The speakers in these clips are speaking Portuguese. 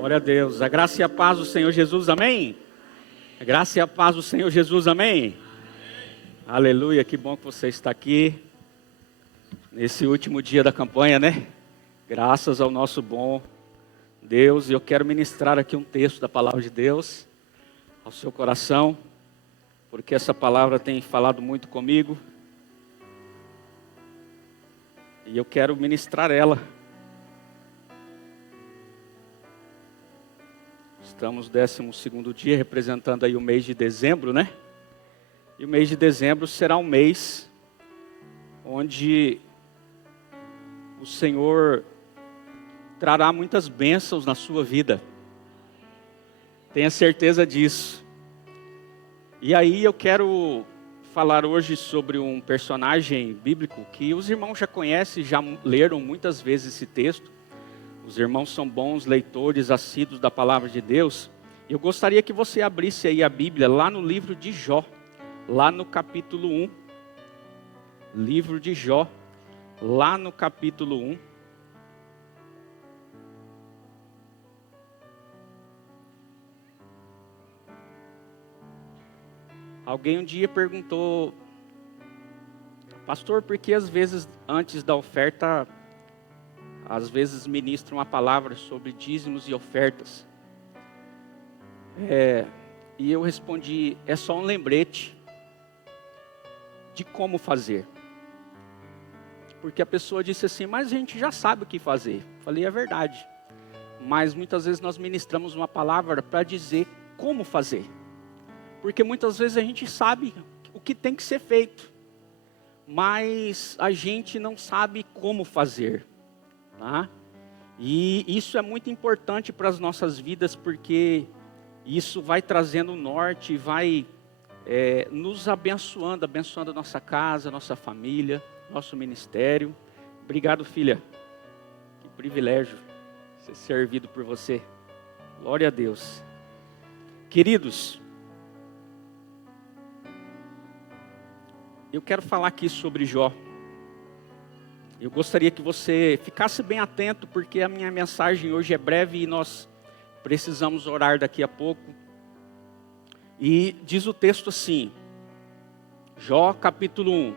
Glória a Deus. A graça e a paz do Senhor Jesus, amém? A graça e a paz do Senhor Jesus, amém? Aleluia, que bom que você está aqui nesse último dia da campanha, né? Graças ao nosso bom Deus. E eu quero ministrar aqui um texto da palavra de Deus ao seu coração, porque essa palavra tem falado muito comigo. E eu quero ministrar ela. Estamos no 12º dia, representando aí o mês de dezembro, né? E o mês de dezembro será um mês onde o Senhor trará muitas bênçãos na sua vida. Tenha certeza disso. E aí eu quero falar hoje sobre um personagem bíblico que os irmãos já conhecem, já leram muitas vezes esse texto. Os irmãos são bons leitores assíduos da palavra de Deus. Eu gostaria que você abrisse aí a Bíblia lá no livro de Jó, lá no capítulo 1. Livro de Jó, lá no capítulo 1. Alguém um dia perguntou: pastor, por que às vezes antes da oferta, às vezes ministram uma palavra sobre dízimos e ofertas? E eu respondi: é só um lembrete de como fazer. Porque a pessoa disse assim: mas a gente já sabe o que fazer. Falei: é verdade. Mas muitas vezes nós ministramos uma palavra para dizer como fazer. Porque muitas vezes a gente sabe o que tem que ser feito, mas a gente não sabe como fazer. Tá? E isso é muito importante para as nossas vidas, porque isso vai trazendo norte, vai nos abençoando a nossa casa, nossa família, nosso ministério. Obrigado, filha. Que privilégio ser servido por você. Glória a Deus. Queridos, eu quero falar aqui sobre Jó. Eu gostaria que você ficasse bem atento, porque a minha mensagem hoje é breve e nós precisamos orar daqui a pouco. E diz o texto assim, Jó capítulo 1.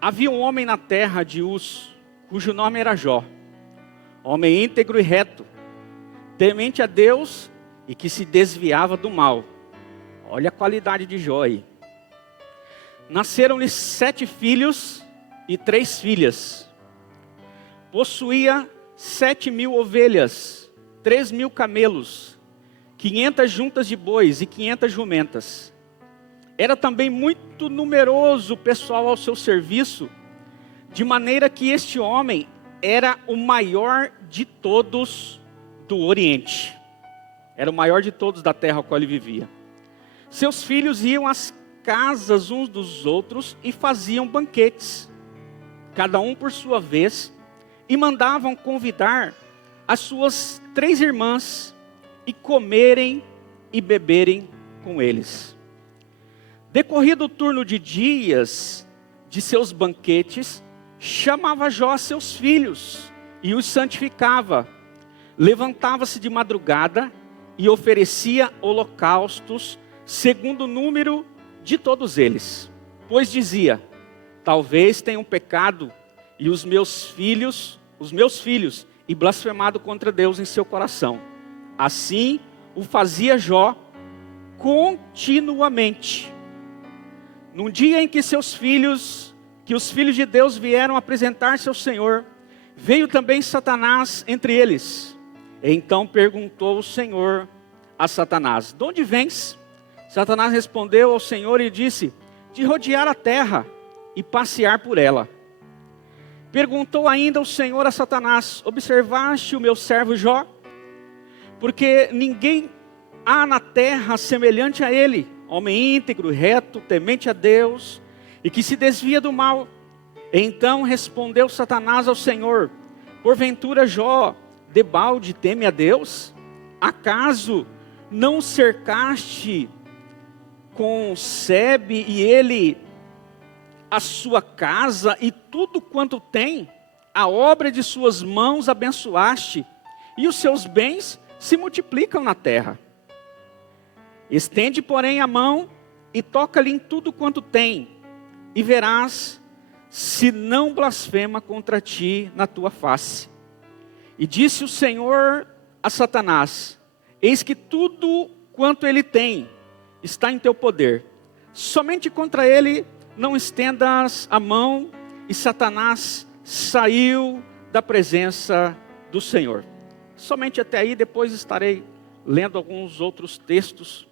Havia um homem na terra de Uz, cujo nome era Jó, homem íntegro e reto, temente a Deus e que se desviava do mal. Olha a qualidade de Jó aí. Nasceram-lhe 7 filhos e 3 filhas. Possuía 7.000 ovelhas, 3.000 camelos, 500 juntas de bois e 500 jumentas. Era também muito numeroso o pessoal ao seu serviço, de maneira que este homem era o maior de todos do Oriente. Era o maior de todos da terra ao qual ele vivia. Seus filhos iam às casas uns dos outros e faziam banquetes, cada um por sua vez, e mandavam convidar as suas 3 irmãs e comerem e beberem com eles. Decorrido o turno de dias de seus banquetes, chamava Jó seus filhos e os santificava. Levantava-se de madrugada e oferecia holocaustos segundo o número de todos eles, pois dizia: talvez tenham pecado e os meus filhos, e blasfemado contra Deus em seu coração. Assim o fazia Jó continuamente. Num dia em que os filhos de Deus vieram apresentar-se ao Senhor, veio também Satanás entre eles. Então perguntou o Senhor a Satanás: de onde vens? Satanás respondeu ao Senhor e disse: de rodear a terra e passear por ela. Perguntou ainda o Senhor a Satanás: observaste o meu servo Jó? Porque ninguém há na terra semelhante a ele, homem íntegro, reto, temente a Deus, e que se desvia do mal. Então respondeu Satanás ao Senhor: porventura Jó, debalde, teme a Deus? Acaso não o cercaste com Sebe e ele a sua casa e tudo quanto tem? A obra de suas mãos abençoaste, e os seus bens se multiplicam na terra. Estende, porém, a mão e toca-lhe em tudo quanto tem, e verás se não blasfema contra ti na tua face. E disse o Senhor a Satanás: eis que tudo quanto ele tem está em teu poder, somente contra ele não estendas a mão. E Satanás saiu da presença do Senhor. Somente até aí, depois estarei lendo alguns outros textos.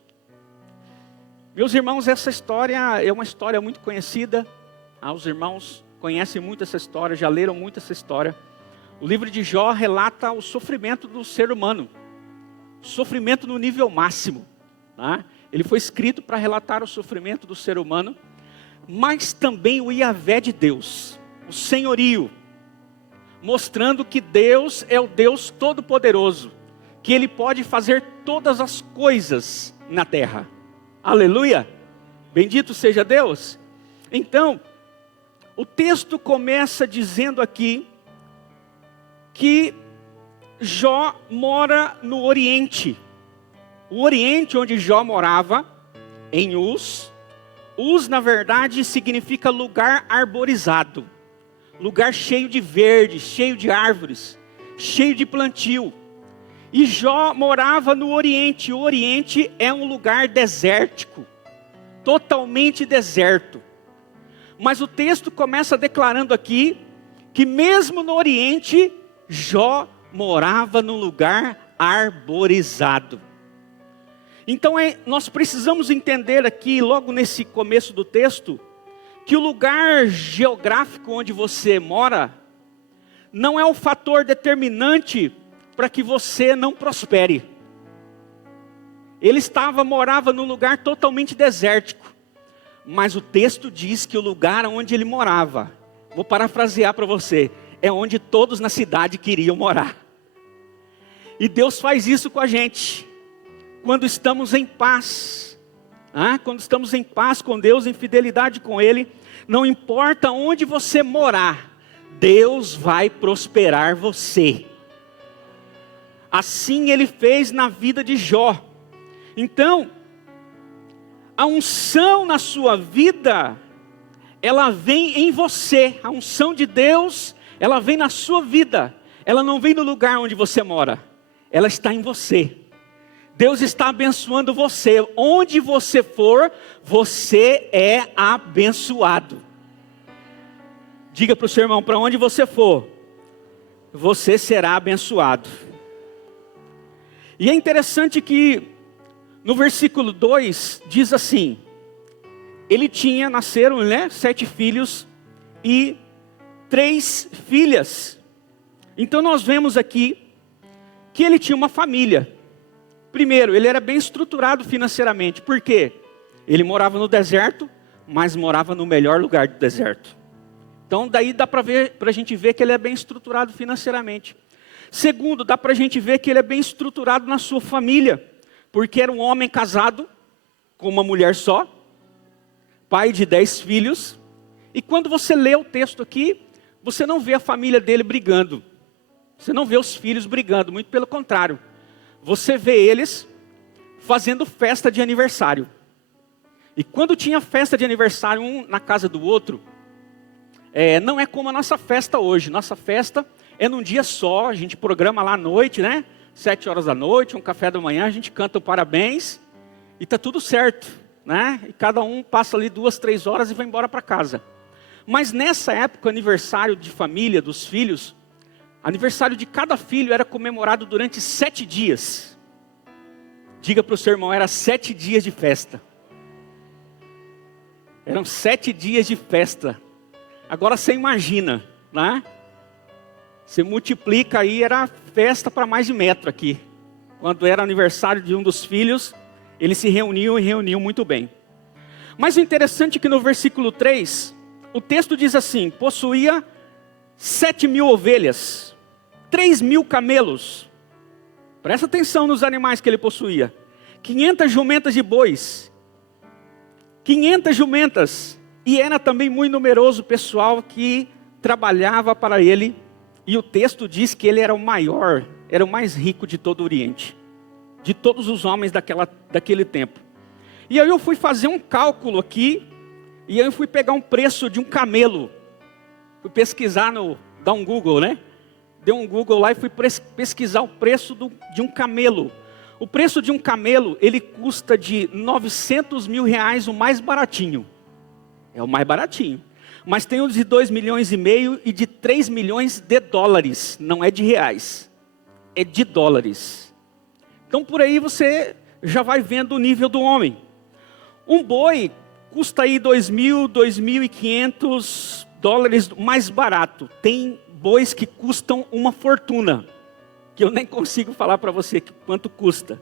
Meus irmãos, essa história é uma história muito conhecida. Os irmãos conhecem muito essa história, já leram muito essa história. O livro de Jó relata o sofrimento do ser humano. Sofrimento no nível máximo. Tá? Ele foi escrito para relatar o sofrimento do ser humano, mas também o Iavé de Deus, o senhorio, mostrando que Deus é o Deus Todo-Poderoso, que Ele pode fazer todas as coisas na terra. Aleluia! Bendito seja Deus! Então, o texto começa dizendo aqui que Jó mora no Oriente. O Oriente onde Jó morava, em Uz. Uz, na verdade, significa lugar arborizado. Lugar cheio de verde, cheio de árvores, cheio de plantio. E Jó morava no Oriente. O Oriente é um lugar desértico, totalmente deserto. Mas o texto começa declarando aqui que mesmo no Oriente, Jó morava num lugar arborizado. Então nós precisamos entender aqui, logo nesse começo do texto, que o lugar geográfico onde você mora não é o fator determinante para que você não prospere. Ele morava num lugar totalmente desértico, mas o texto diz que o lugar onde ele morava, vou parafrasear para você, é onde todos na cidade queriam morar. E Deus faz isso com a gente, quando estamos em paz. Quando estamos em paz com Deus, em fidelidade com Ele, não importa onde você morar, Deus vai prosperar você. Assim Ele fez na vida de Jó. Então, a unção na sua vida, ela vem em você. A unção de Deus, ela vem na sua vida. Ela não vem no lugar onde você mora, ela está em você. Deus está abençoando você. Onde você for, você é abençoado. Diga para o seu irmão, para onde você for, você será abençoado. E é interessante que no versículo 2 diz assim: nasceram 7 filhos e 3 filhas. Então nós vemos aqui que ele tinha uma família. Primeiro, ele era bem estruturado financeiramente. Por quê? Ele morava no deserto, mas morava no melhor lugar do deserto. Então daí dá para a gente ver que ele é bem estruturado financeiramente. Segundo, dá para a gente ver que ele é bem estruturado na sua família, porque era um homem casado com uma mulher só, pai de 10 filhos. E quando você lê o texto aqui, você não vê a família dele brigando. Você não vê os filhos brigando, muito pelo contrário. Você vê eles fazendo festa de aniversário. E quando tinha festa de aniversário um na casa do outro, não é como a nossa festa hoje. Nossa festa é num dia só, a gente programa lá à noite, 7 horas da noite, um café da manhã, a gente canta o parabéns e está tudo certo, E cada um passa ali 2, 3 horas e vai embora para casa. Mas nessa época, aniversário de família, dos filhos, aniversário de cada filho era comemorado durante 7 dias. Diga para o seu irmão, era 7 dias de festa. Eram 7 dias de festa. Agora você imagina, Você multiplica aí, era festa para mais de metro aqui. Quando era aniversário de um dos filhos, eles se reuniam e reuniam muito bem. Mas o interessante é que no versículo 3, o texto diz assim: possuía 7.000 ovelhas, 3.000 camelos. Presta atenção nos animais que ele possuía. 500 jumentas de bois. 500 jumentas. E era também muito numeroso o pessoal que trabalhava para ele. E o texto diz que ele era o maior era o mais rico de todo o Oriente, de todos os homens daquele tempo. E aí eu fui fazer um cálculo aqui, e aí eu fui pegar um preço de um camelo. Fui pesquisar dar um Google, né? Dei um Google lá e fui pesquisar o preço de um camelo. O preço de um camelo, ele custa de 900 mil reais, o mais baratinho. É o mais baratinho. Mas tem os de 2,5 milhões e de 3 milhões de dólares. Não é de reais, é de dólares. Então por aí você já vai vendo o nível do homem. Um boi custa aí 2.000, 2.500 dólares mais barato. Tem bois que custam uma fortuna, que eu nem consigo falar para você quanto custa.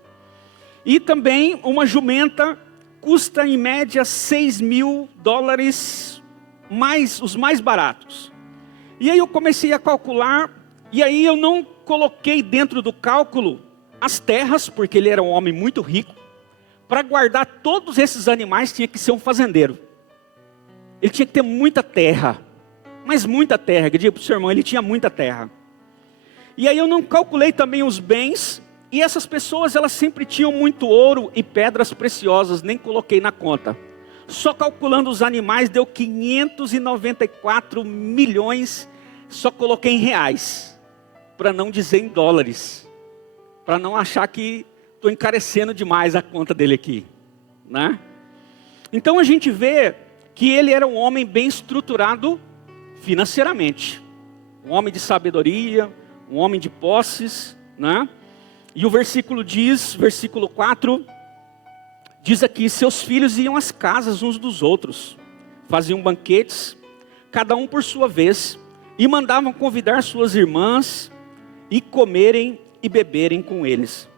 E também uma jumenta custa em média 6.000 dólares, os mais baratos. E aí eu comecei a calcular, e aí eu não coloquei dentro do cálculo as terras, porque ele era um homem muito rico. Para guardar todos esses animais tinha que ser um fazendeiro. Ele tinha que ter muita terra, mas muita terra. Eu digo para o seu irmão, ele tinha muita terra. E aí eu não calculei também os bens, e essas pessoas elas sempre tinham muito ouro e pedras preciosas, nem coloquei na conta. Só calculando os animais deu 594 milhões, só coloquei em reais, para não dizer em dólares, para não achar que estou encarecendo demais a conta dele aqui, né? Então a gente vê que ele era um homem bem estruturado financeiramente, um homem de sabedoria, um homem de posses, né? E o versículo 4, diz aqui, seus filhos iam às casas uns dos outros, faziam banquetes, cada um por sua vez, e mandavam convidar suas irmãs, e comerem e beberem com eles.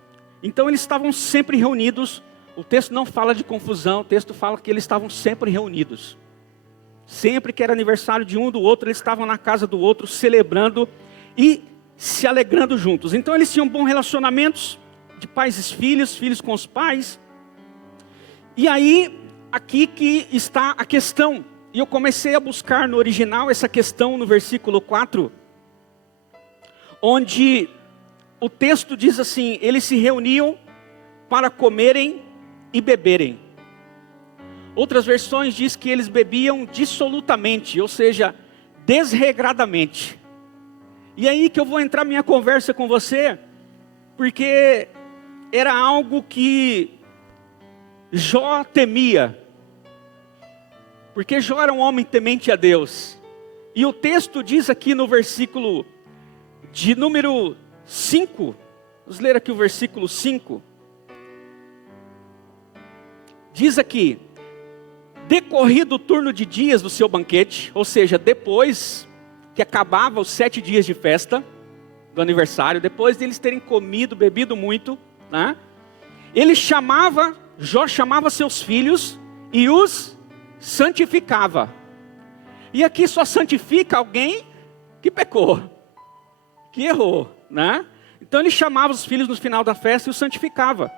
Então eles estavam sempre reunidos. O texto não fala de confusão, o texto fala que eles estavam sempre reunidos. Sempre que era aniversário de um do outro, eles estavam na casa do outro, celebrando e se alegrando juntos. Então eles tinham bons relacionamentos, de pais e filhos, filhos com os pais. E aí, aqui que está a questão. E eu comecei a buscar no original essa questão no versículo 4, onde o texto diz assim, eles se reuniam para comerem e beberem. Outras versões diz que eles bebiam dissolutamente, ou seja, desregradamente. E aí que eu vou entrar minha conversa com você, porque era algo que Jó temia. Porque Jó era um homem temente a Deus. E o texto diz aqui no versículo de número 5, vamos ler aqui o versículo 5. Diz aqui, decorrido o turno de dias do seu banquete, ou seja, depois que acabava os 7 dias de festa do aniversário, depois deles terem comido, bebido muito, né? Jó chamava seus filhos e os santificava. E aqui só santifica alguém que pecou, que errou, né? Então ele chamava os filhos no final da festa e os santificava.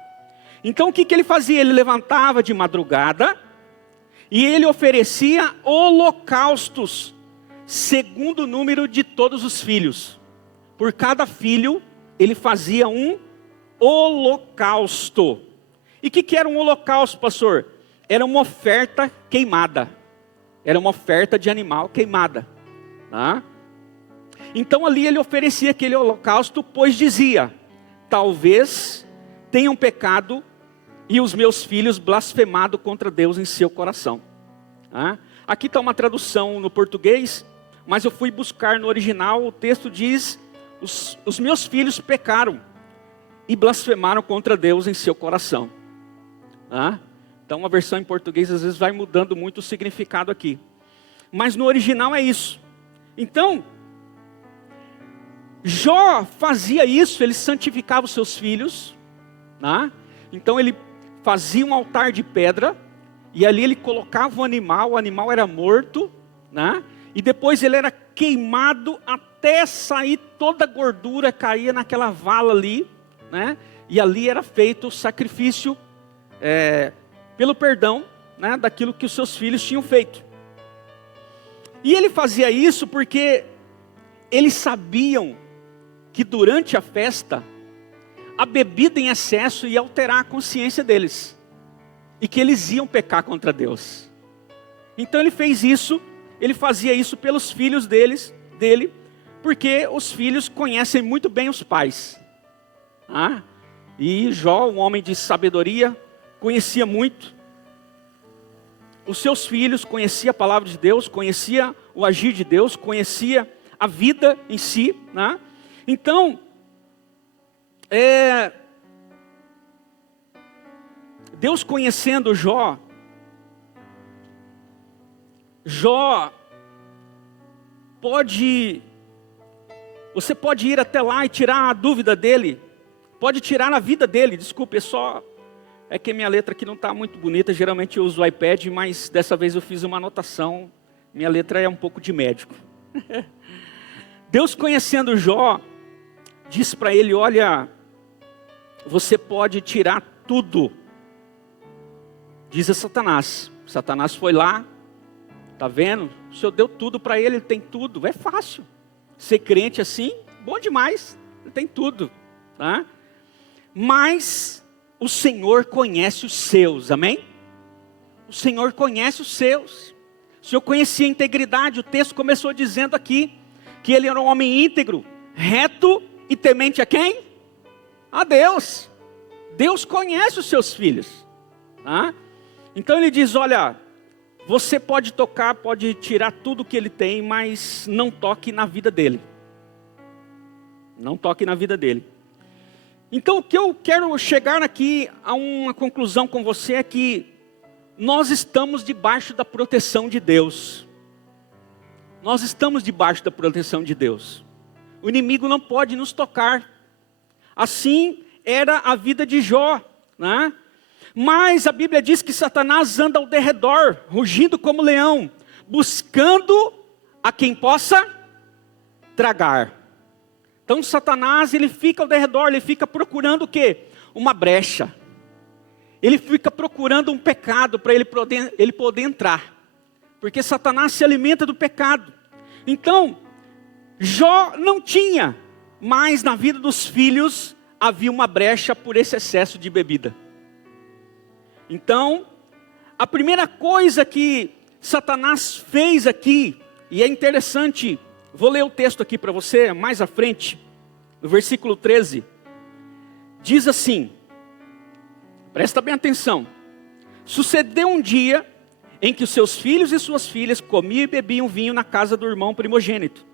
Então o que ele fazia? Ele levantava de madrugada e ele oferecia holocaustos, segundo o número de todos os filhos. Por cada filho, ele fazia um holocausto. E o que era um holocausto, pastor? Era uma oferta queimada. Era uma oferta de animal queimada. Tá? Então ali ele oferecia aquele holocausto, pois dizia, talvez tenham pecado e os meus filhos blasfemado contra Deus em seu coração. Tá? Aqui está uma tradução no português, mas eu fui buscar no original, o texto diz, os meus filhos pecaram e blasfemaram contra Deus em seu coração. Tá? Então a versão em português às vezes vai mudando muito o significado aqui. Mas no original é isso. Então, Jó fazia isso, ele santificava os seus filhos. Tá? Então ele fazia um altar de pedra, e ali ele colocava o animal era morto, né? E depois ele era queimado até sair toda a gordura, caía naquela vala ali, né? E ali era feito o sacrifício pelo perdão, né? Daquilo que os seus filhos tinham feito. E ele fazia isso porque eles sabiam que durante a festa, a bebida em excesso ia alterar a consciência deles. E que eles iam pecar contra Deus. Então ele fez isso, ele fazia isso pelos filhos dele, porque os filhos conhecem muito bem os pais. E Jó, um homem de sabedoria, conhecia muito os seus filhos, conhecia a palavra de Deus, conhecia o agir de Deus, conhecia a vida em si. Então, Deus conhecendo Jó você pode ir até lá e tirar a dúvida dele, pode tirar a vida dele, desculpe, é que minha letra aqui não está muito bonita, geralmente eu uso o iPad, mas dessa vez eu fiz uma anotação, minha letra é um pouco de médico. Deus conhecendo Jó, diz para ele, olha, você pode tirar tudo, diz a Satanás. Satanás foi lá, tá vendo? O Senhor deu tudo para ele tem tudo, é fácil. Ser crente assim, bom demais, ele tem tudo, tá? Mas o Senhor conhece os seus, amém? O Senhor conhece os seus. O Senhor conhecia a integridade, o texto começou dizendo aqui, que ele era um homem íntegro, reto e temente a quem? A Deus. Deus conhece os seus filhos, tá? Então ele diz, olha, você pode tocar, pode tirar tudo que ele tem, mas não toque na vida dele. Não toque na vida dele. Então o que eu quero chegar aqui a uma conclusão com você é que nós estamos debaixo da proteção de Deus. Nós estamos debaixo da proteção de Deus. O inimigo não pode nos tocar. Assim era a vida de Jó, né? Mas a Bíblia diz que Satanás anda ao derredor, rugindo como leão, buscando a quem possa tragar. Então Satanás, ele fica ao derredor, ele fica procurando o quê? Uma brecha. Ele fica procurando um pecado para ele poder entrar. Porque Satanás se alimenta do pecado. Então, Jó não tinha, mas na vida dos filhos havia uma brecha por esse excesso de bebida. Então, a primeira coisa que Satanás fez aqui, e é interessante, vou ler o texto aqui para você, mais à frente, no versículo 13, diz assim, presta bem atenção, sucedeu um dia em que os seus filhos e suas filhas comiam e bebiam vinho na casa do irmão primogênito.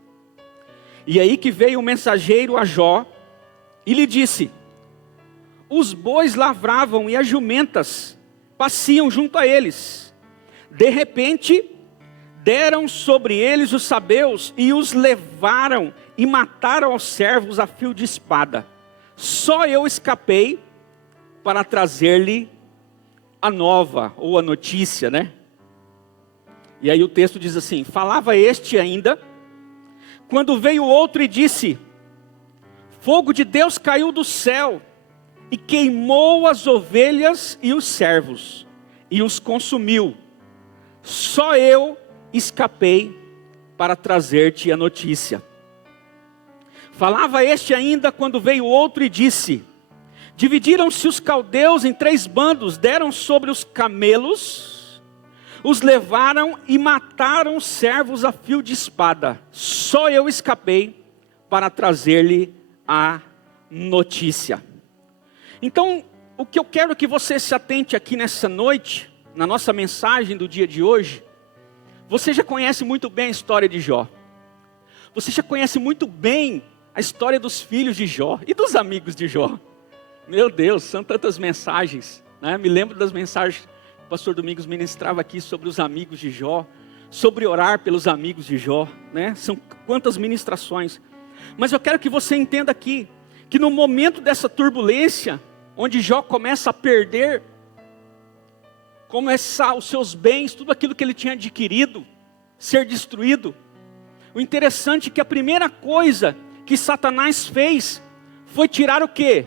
E aí que veio o mensageiro a Jó e lhe disse, os bois lavravam e as jumentas pasciam junto a eles. De repente, deram sobre eles os sabeus e os levaram e mataram aos servos a fio de espada. Só eu escapei para trazer-lhe a nova, ou a notícia, né? E aí o texto diz assim, falava este ainda, quando veio outro e disse, fogo de Deus caiu do céu, e queimou as ovelhas e os servos, e os consumiu. Só eu escapei para trazer-te a notícia. Falava este ainda quando veio outro e disse, dividiram-se os caldeus em 3 bandos, deram sobre os camelos, os levaram e mataram os servos a fio de espada. Só eu escapei para trazer-lhe a notícia. Então, o que eu quero que você se atente aqui nessa noite, na nossa mensagem do dia de hoje, você já conhece muito bem a história de Jó. Você já conhece muito bem a história dos filhos de Jó e dos amigos de Jó. Meu Deus, são tantas mensagens, né? Me lembro das mensagens que o pastor Domingos ministrava aqui sobre os amigos de Jó, sobre orar pelos amigos de Jó, né? São quantas ministrações. Mas eu quero que você entenda aqui, que no momento dessa turbulência, onde Jó começa a perder, começar os seus bens, tudo aquilo que ele tinha adquirido, ser destruído. O interessante é que a primeira coisa que Satanás fez, foi tirar o quê?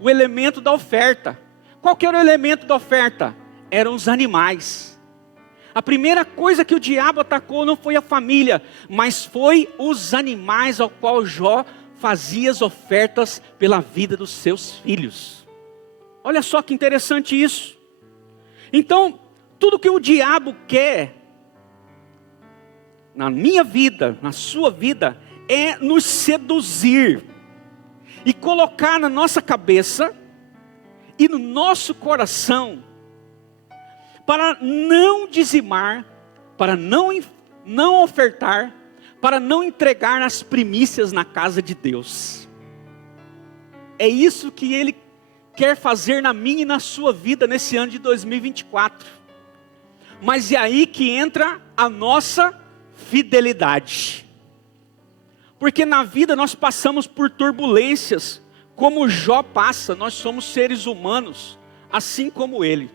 O elemento da oferta. Qual que era o elemento da oferta? Eram os animais. A primeira coisa que o diabo atacou não foi a família, mas foi os animais ao qual Jó fazia as ofertas pela vida dos seus filhos. Olha só que interessante isso. Então, tudo que o diabo quer na minha vida, na sua vida, é nos seduzir e colocar na nossa cabeça e no nosso coração para não dizimar, para não ofertar, para não entregar as primícias na casa de Deus. É isso que ele quer fazer na minha e na sua vida nesse ano de 2024. Mas é aí que entra a nossa fidelidade. Porque na vida nós passamos por turbulências, como Jó passa, nós somos seres humanos, assim como ele.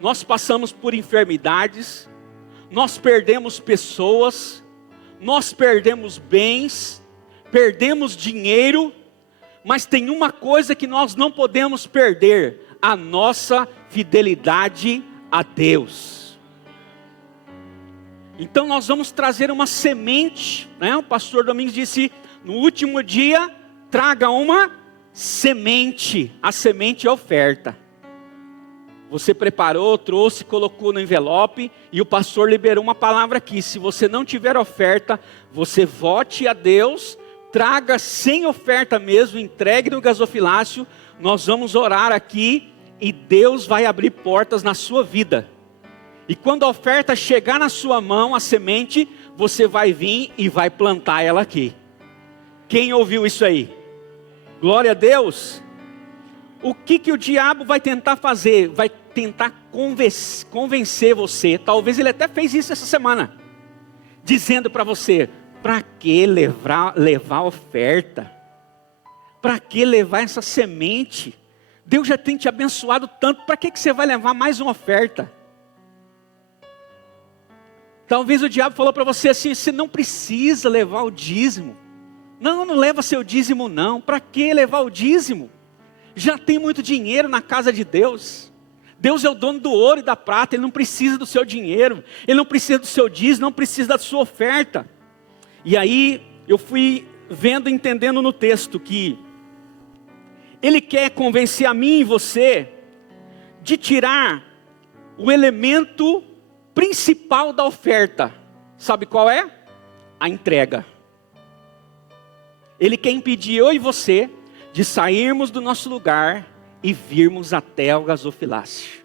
Nós passamos por enfermidades, nós perdemos pessoas, nós perdemos bens, perdemos dinheiro, mas tem uma coisa que nós não podemos perder: a nossa fidelidade a Deus. Então nós vamos trazer uma semente, né? O pastor Domingos disse, no último dia, traga uma semente. A semente é oferta. Você preparou, trouxe, colocou no envelope, e o pastor liberou uma palavra aqui: se você não tiver oferta, você vote a Deus, traga sem oferta mesmo, entregue no gasofilácio, nós vamos orar aqui, e Deus vai abrir portas na sua vida. E quando a oferta chegar na sua mão, a semente, você vai vir e vai plantar ela aqui. Quem ouviu isso aí? Glória a Deus. O que o diabo vai tentar fazer? Vai tentar convencer você. Talvez ele até fez isso essa semana, dizendo para você: para que levar oferta? Para que levar essa semente? Deus já tem te abençoado tanto, para que você vai levar mais uma oferta? Talvez o diabo falou para você assim: você não precisa levar o dízimo. Não leva seu dízimo não. Para que levar o dízimo? Já tem muito dinheiro na casa de Deus. Deus é o dono do ouro e da prata. Ele não precisa do seu dinheiro. Ele não precisa do seu dízimo, não precisa da sua oferta. E aí eu fui vendo, entendendo no texto que ele quer convencer a mim e você de tirar o elemento principal da oferta. Sabe qual é? A entrega. Ele quer impedir eu e você de sairmos do nosso lugar e virmos até o gasofilácio.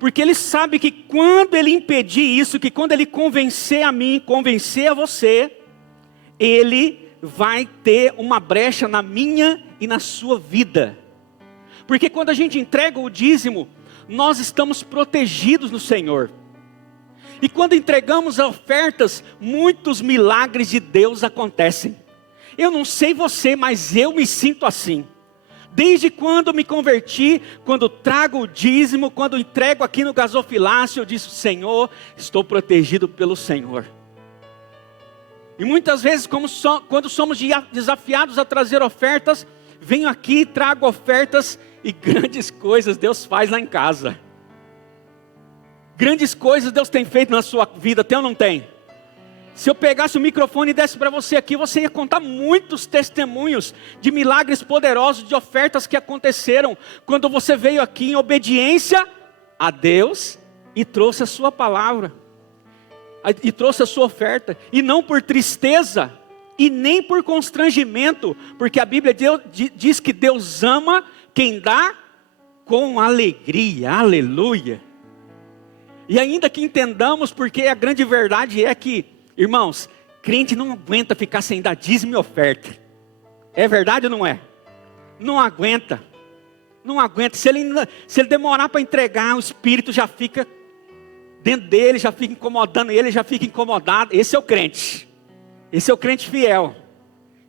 Porque ele sabe que quando ele impedir isso, que quando ele convencer a mim, convencer a você, ele vai ter uma brecha na minha e na sua vida. Porque quando a gente entrega o dízimo, nós estamos protegidos no Senhor. E quando entregamos ofertas, muitos milagres de Deus acontecem. Eu não sei você, mas eu me sinto assim. Desde quando me converti, quando trago o dízimo, quando entrego aqui no gasofilácio, eu disse: Senhor, estou protegido pelo Senhor. E muitas vezes, quando somos desafiados a trazer ofertas, venho aqui, trago ofertas, e grandes coisas Deus faz lá em casa. Grandes coisas Deus tem feito na sua vida, tem ou não tem? Se eu pegasse o microfone e desse para você aqui, você ia contar muitos testemunhos de milagres poderosos, de ofertas que aconteceram quando você veio aqui em obediência a Deus e trouxe a sua palavra, e trouxe a sua oferta, e não por tristeza e nem por constrangimento, porque a Bíblia diz que Deus ama quem dá com alegria. Aleluia. E ainda que entendamos, porque a grande verdade é que, irmãos, crente não aguenta ficar sem dar dízimo e oferta. É verdade ou não é? Não aguenta. Não aguenta. Se ele demorar para entregar, o Espírito já fica dentro dele, já fica incomodando ele, já fica incomodado. Esse é o crente. Esse é o crente fiel.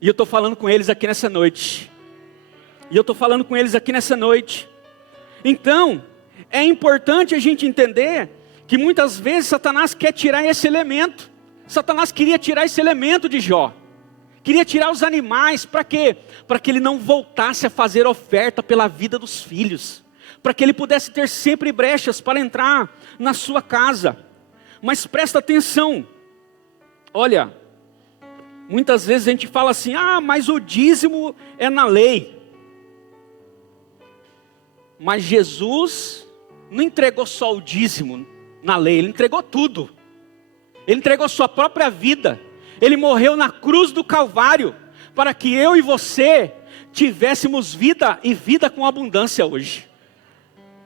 E eu estou falando com eles aqui nessa noite. Então, é importante a gente entender que muitas vezes Satanás quer tirar esse elemento. Satanás queria tirar esse elemento de Jó. Queria tirar os animais, para quê? Para que ele não voltasse a fazer oferta pela vida dos filhos. Para que ele pudesse ter sempre brechas para entrar na sua casa. Mas presta atenção. Olha, Muitas vezes a gente fala assim, mas o dízimo é na lei. Mas Jesus não entregou só o dízimo na lei, Ele entregou tudo. Ele entregou sua própria vida. Ele morreu na cruz do Calvário, para que eu e você tivéssemos vida e vida com abundância hoje.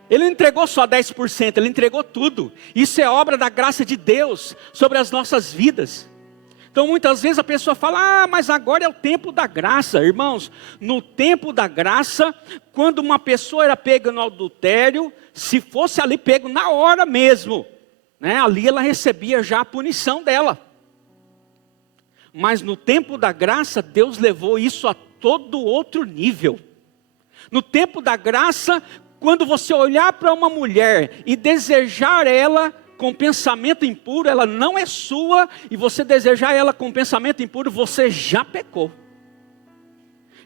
Ele não entregou só 10%, Ele entregou tudo. Isso é obra da graça de Deus sobre as nossas vidas. Então muitas vezes a pessoa fala, mas agora é o tempo da graça. Irmãos, no tempo da graça, quando uma pessoa era pega no adultério, se fosse ali pego na hora mesmo, né, ali ela recebia já a punição dela. Mas no tempo da graça, Deus levou isso a todo outro nível. No tempo da graça, quando você olhar para uma mulher e desejar ela com pensamento impuro, ela não é sua, e você desejar ela com pensamento impuro, você já pecou.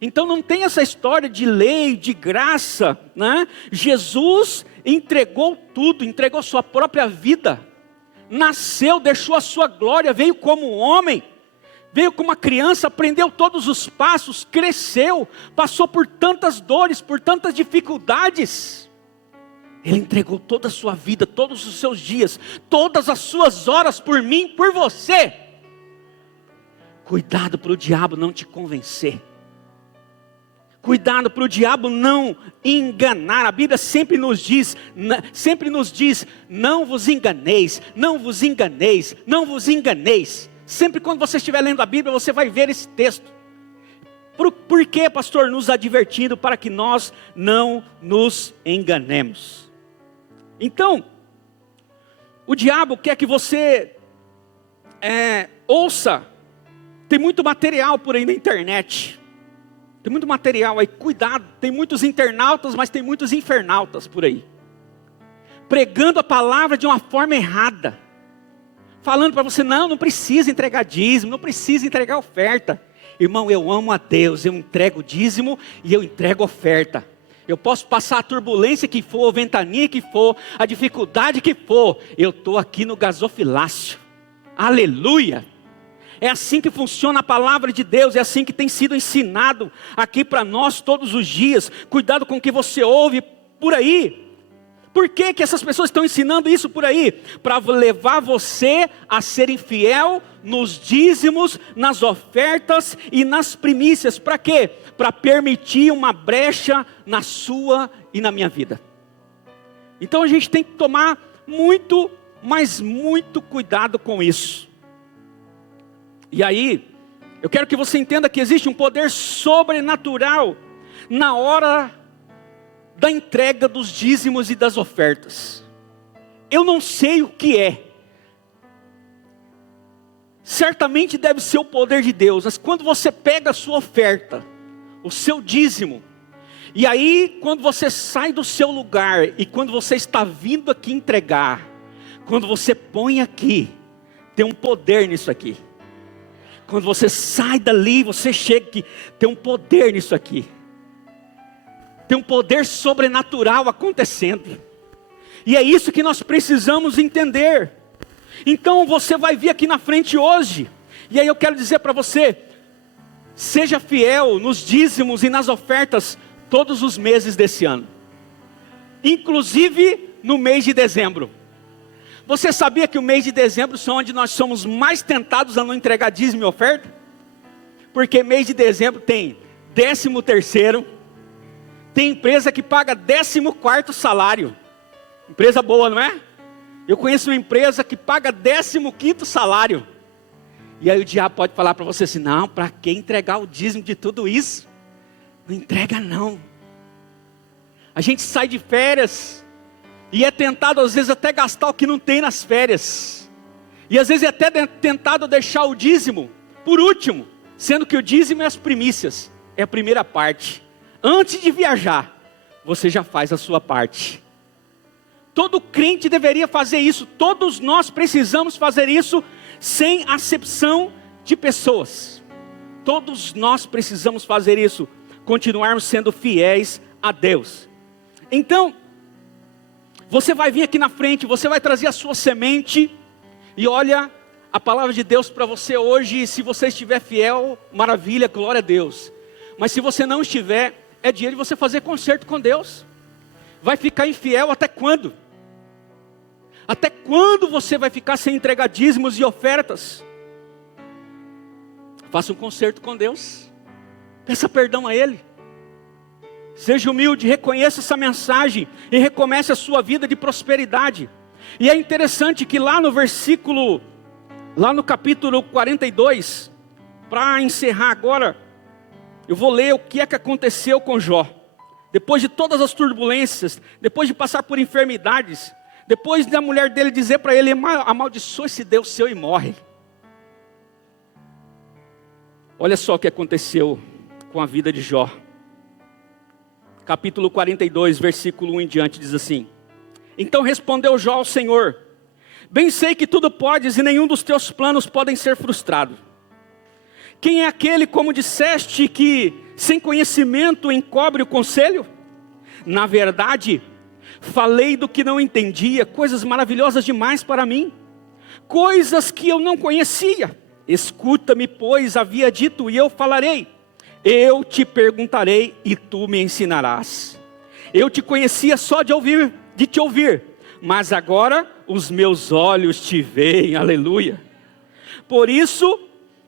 Então não tem essa história de lei, de graça, né? Jesus entregou tudo, entregou sua própria vida, nasceu, deixou a sua glória, veio como homem, veio como uma criança, aprendeu todos os passos, cresceu, passou por tantas dores, por tantas dificuldades. Ele entregou toda a sua vida, todos os seus dias, todas as suas horas por mim, por você. Cuidado para o diabo não te convencer. Cuidado para o diabo não enganar. A Bíblia sempre nos diz, não vos enganeis, não vos enganeis, não vos enganeis. Sempre quando você estiver lendo a Bíblia, você vai ver esse texto. Por que, pastor? Nos advertindo para que nós não nos enganemos. Então, o diabo quer que você ouça. Tem muito material por aí na internet. Tem muito material aí, cuidado. Tem muitos internautas, mas tem muitos infernautas por aí. Pregando a palavra de uma forma errada. Falando para você, não precisa entregar dízimo, não precisa entregar oferta. Irmão, eu amo a Deus, eu entrego dízimo e eu entrego oferta. Eu posso passar a turbulência que for, a ventania que for, a dificuldade que for. Eu estou aqui no gasofilácio. Aleluia! É assim que funciona a palavra de Deus. É assim que tem sido ensinado aqui para nós todos os dias. Cuidado com o que você ouve por aí. Por que que essas pessoas estão ensinando isso por aí? Para levar você a ser infiel nos dízimos, nas ofertas e nas primícias. Para quê? Para permitir uma brecha na sua e na minha vida. Então a gente tem que tomar muito, mas muito cuidado com isso. E aí, eu quero que você entenda que existe um poder sobrenatural na hora da entrega dos dízimos e das ofertas. Eu não sei o que é. Certamente deve ser o poder de Deus. Mas quando você pega a sua oferta, o seu dízimo, e aí quando você sai do seu lugar, e quando você está vindo aqui entregar, quando você põe aqui, tem um poder nisso aqui. Quando você sai dali, você chega aqui, tem um poder nisso aqui. Tem um poder sobrenatural acontecendo. E é isso que nós precisamos entender. Então você vai vir aqui na frente hoje. E aí eu quero dizer para você, seja fiel nos dízimos e nas ofertas todos os meses desse ano. Inclusive no mês de dezembro. Você sabia que o mês de dezembro é onde nós somos mais tentados a não entregar dízimo e oferta? Porque mês de dezembro tem 13º, tem empresa que paga 14º salário. Empresa boa, não é? Eu conheço uma empresa que paga 15º salário. E aí o diabo pode falar para você assim, não, para que entregar o dízimo de tudo isso? Não entrega não. A gente sai de férias e é tentado às vezes até gastar o que não tem nas férias. E às vezes é até tentado deixar o dízimo por último, sendo que o dízimo é as primícias, é a primeira parte. Antes de viajar, você já faz a sua parte. Todo crente deveria fazer isso. Todos nós precisamos fazer isso sem acepção de pessoas. Todos nós precisamos fazer isso. Continuarmos sendo fiéis a Deus. Então, você vai vir aqui na frente, você vai trazer a sua semente. E olha, A palavra de Deus para você hoje, se você estiver fiel, maravilha, glória a Deus. Mas se você não estiver, é dia de você fazer concerto com Deus. Vai ficar infiel até quando? Até quando você vai ficar sem entregar dízimos e ofertas? Faça um concerto com Deus. Peça perdão a Ele. Seja humilde, reconheça essa mensagem e recomece a sua vida de prosperidade. E é interessante que lá no capítulo 42, para encerrar agora, eu vou ler o que é que aconteceu com Jó. Depois de todas as turbulências, depois de passar por enfermidades, depois da mulher dele dizer para ele, amaldiçoa esse Deus seu e morre. Olha só o que aconteceu com a vida de Jó. Capítulo 42, versículo 1 em diante, diz assim: Então respondeu Jó ao Senhor: Bem sei que tudo podes e nenhum dos teus planos podem ser frustrados. Quem é aquele, como disseste, que sem conhecimento encobre o conselho? Na verdade, falei do que não entendia, coisas maravilhosas demais para mim, coisas que eu não conhecia. Escuta-me, pois, havia dito, e eu falarei. Eu te perguntarei e tu me ensinarás. Eu te conhecia só de te ouvir, mas agora os meus olhos te veem, aleluia. Por isso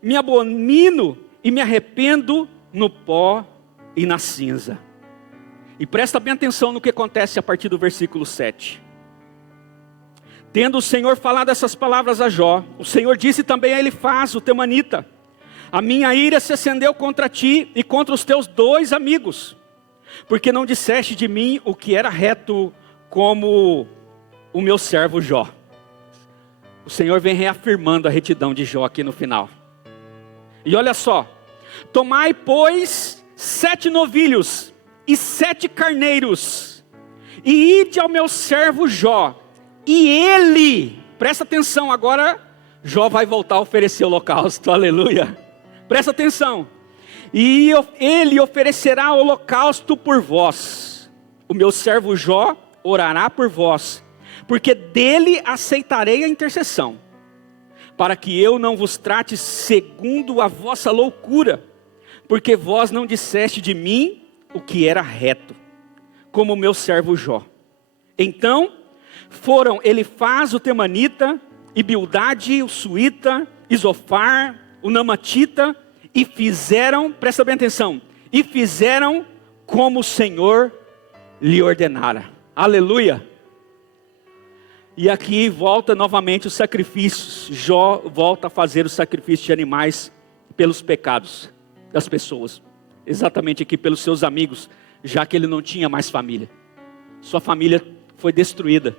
me abomino e me arrependo no pó e na cinza. E presta bem atenção no que acontece a partir do versículo 7. Tendo o Senhor falado essas palavras a Jó, o Senhor disse também a Elifaz, o temanita: A minha ira se acendeu contra ti e contra os teus 2 amigos, porque não disseste de mim o que era reto, como o meu servo Jó. O Senhor vem reafirmando a retidão de Jó aqui no final. E olha só: Tomai, pois, 7 novilhos e 7 carneiros, e ide ao meu servo Jó, e ele, presta atenção agora, Jó vai voltar a oferecer holocausto, aleluia. Presta atenção. E ele oferecerá holocausto por vós. O meu servo Jó orará por vós, porque dele aceitarei a intercessão, para que eu não vos trate segundo a vossa loucura, porque vós não disseste de mim o que era reto, como o meu servo Jó. Então foram Elifaz o temanita, e Bildade o suíta, e Zofar o namatita, e fizeram, presta bem atenção, e fizeram como o Senhor lhe ordenara, aleluia. E aqui volta novamente os sacrifícios. Jó volta a fazer o sacrifício de animais pelos pecados das pessoas, exatamente aqui pelos seus amigos, já que ele não tinha mais família. Sua família foi destruída.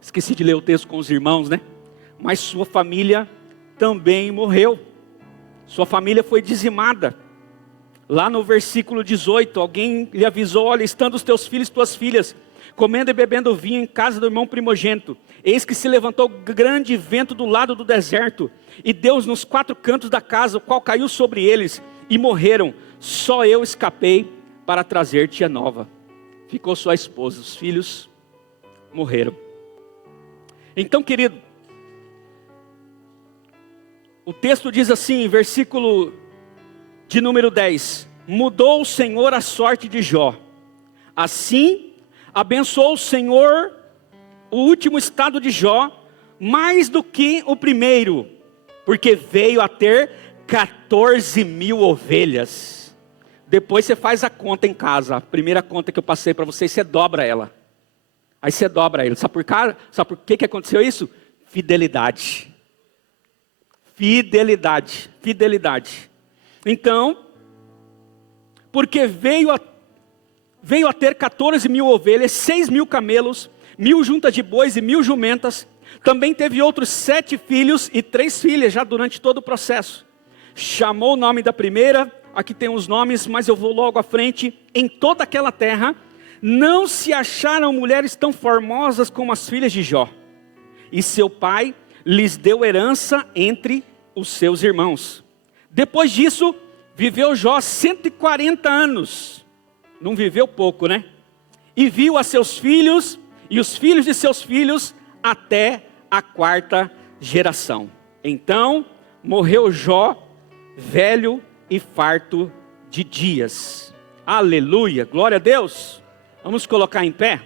Esqueci de ler o texto com os irmãos, né? Mas sua família também morreu. Sua família foi dizimada. Lá no versículo 18, alguém lhe avisou: olha, estando os teus filhos e tuas filhas comendo e bebendo vinho em casa do irmão primogênito, eis que se levantou grande vento do lado do deserto, e deu nos 4 cantos da casa, o qual caiu sobre eles, e morreram. Só eu escapei para trazer-te a nova. Ficou sua esposa, os filhos morreram. Então, querido, o texto diz assim, versículo de número 10: Mudou o Senhor a sorte de Jó. Assim, abençoou o Senhor o último estado de Jó, mais do que o primeiro, porque veio a ter 14.000 ovelhas. Depois você faz a conta em casa. A primeira conta que eu passei para vocês, você dobra ela. Aí você dobra ele. Sabe por que aconteceu isso? Fidelidade. Fidelidade. Fidelidade. Então, porque veio a ter 14.000 ovelhas, 6.000 camelos, 1.000 juntas de bois e 1.000 jumentas. Também teve outros 7 filhos e 3 filhas, já durante todo o processo. Chamou o nome da primeira, aqui tem os nomes, mas eu vou logo à frente. Em toda aquela terra, não se acharam mulheres tão formosas como as filhas de Jó. E seu pai lhes deu herança entre os seus irmãos. Depois disso, viveu Jó 140 anos. Não viveu pouco, né? E viu a seus filhos e os filhos de seus filhos até a 4ª geração. Então morreu Jó, velho e farto de dias. Aleluia, glória a Deus. Vamos colocar em pé.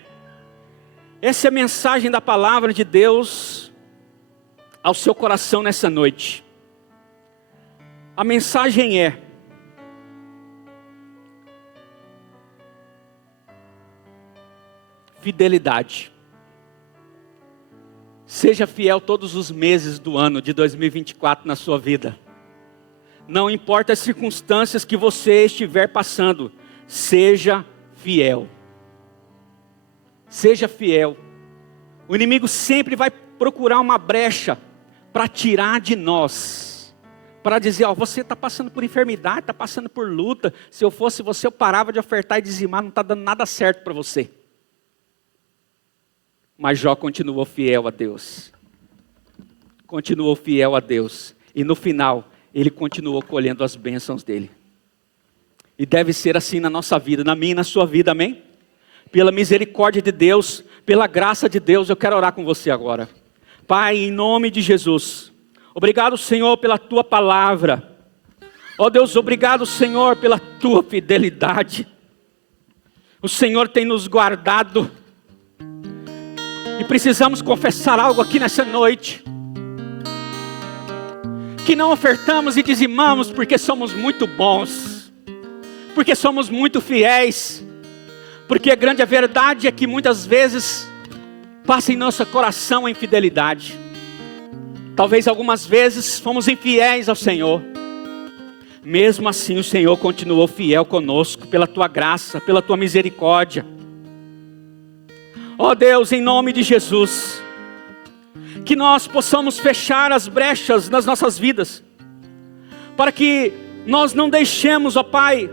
Essa é a mensagem da palavra de Deus ao seu coração nessa noite. A mensagem é: fidelidade. Seja fiel todos os meses do ano de 2024 na sua vida. Não importa as circunstâncias que você estiver passando, seja fiel. Seja fiel. O inimigo sempre vai procurar uma brecha para tirar de nós, para dizer, ó, você está passando por enfermidade, está passando por luta. Se eu fosse você, eu parava de ofertar e dizimar, não está dando nada certo para você. Mas Jó continuou fiel a Deus. Continuou fiel a Deus. E no final, ele continuou colhendo as bênçãos dele. E deve ser assim na nossa vida, na minha e na sua vida, amém? Pela misericórdia de Deus, pela graça de Deus, eu quero orar com você agora. Pai, em nome de Jesus, obrigado, Senhor, pela Tua palavra. Ó Deus, obrigado, Senhor, pela Tua fidelidade. O Senhor tem nos guardado. E precisamos confessar algo aqui nessa noite. Que não ofertamos e dizimamos porque somos muito bons. Porque somos muito fiéis. Porque a grande verdade é que muitas vezes passa em nosso coração a infidelidade. Talvez algumas vezes fomos infiéis ao Senhor. Mesmo assim o Senhor continuou fiel conosco pela Tua graça, pela Tua misericórdia. Ó Deus, em nome de Jesus, que nós possamos fechar as brechas nas nossas vidas, para que nós não deixemos, ó Pai,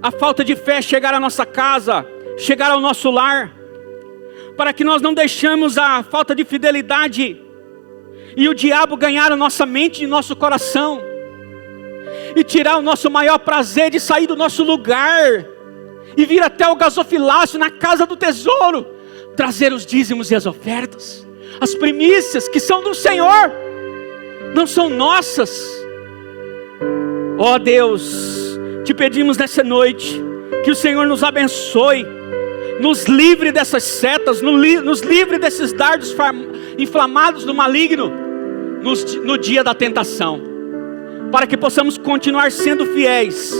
a falta de fé chegar à nossa casa, chegar ao nosso lar, para que nós não deixemos a falta de fidelidade e o diabo ganhar a nossa mente e nosso coração, e tirar o nosso maior prazer de sair do nosso lugar, e vir até o gasofilácio na casa do tesouro, trazer os dízimos e as ofertas, as primícias que são do Senhor, não são nossas. Ó Deus, te pedimos nessa noite, que o Senhor nos abençoe, nos livre dessas setas, nos livre desses dardos inflamados do maligno, no dia da tentação, para que possamos continuar sendo fiéis,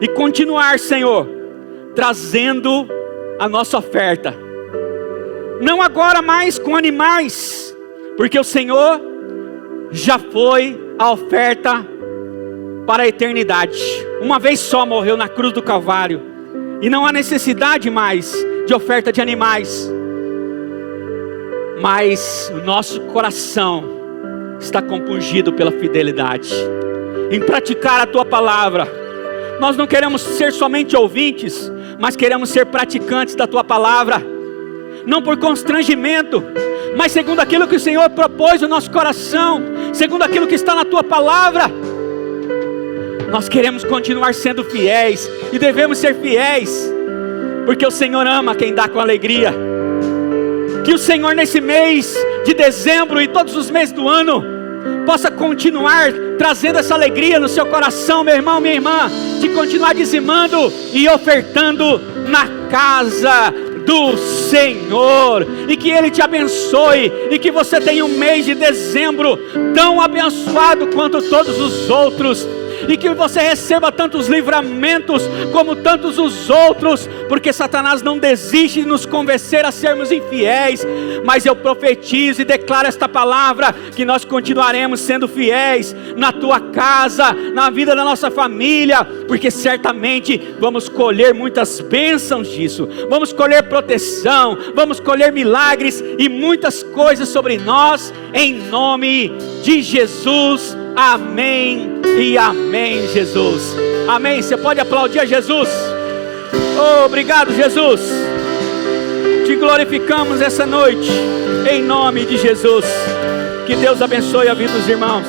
e continuar, Senhor, trazendo a nossa oferta, não agora mais com animais, porque o Senhor já foi a oferta para a eternidade. Uma vez só morreu na cruz do Calvário, e não há necessidade mais de oferta de animais. Mas o nosso coração está compungido pela fidelidade, em praticar a Tua palavra. Nós não queremos ser somente ouvintes, mas queremos ser praticantes da Tua palavra. Não por constrangimento, mas segundo aquilo que o Senhor propôs no nosso coração, segundo aquilo que está na Tua palavra. Nós queremos continuar sendo fiéis, e devemos ser fiéis, porque o Senhor ama quem dá com alegria. Que o Senhor nesse mês de dezembro e todos os meses do ano, possa continuar trazendo essa alegria no seu coração, meu irmão, minha irmã, de continuar dizimando e ofertando na casa do Senhor, e que Ele te abençoe, e que você tenha um mês de dezembro tão abençoado quanto todos os outros, e que você receba tantos livramentos como tantos os outros, porque Satanás não desiste de nos convencer a sermos infiéis. Mas eu profetizo e declaro esta palavra, que nós continuaremos sendo fiéis na Tua casa, na vida da nossa família, porque certamente vamos colher muitas bênçãos disso, vamos colher proteção, vamos colher milagres e muitas coisas sobre nós, em nome de Jesus. Amém e amém, Jesus. Amém. Você pode aplaudir a Jesus. Oh, obrigado, Jesus. Te glorificamos essa noite, em nome de Jesus. Que Deus abençoe a vida dos irmãos.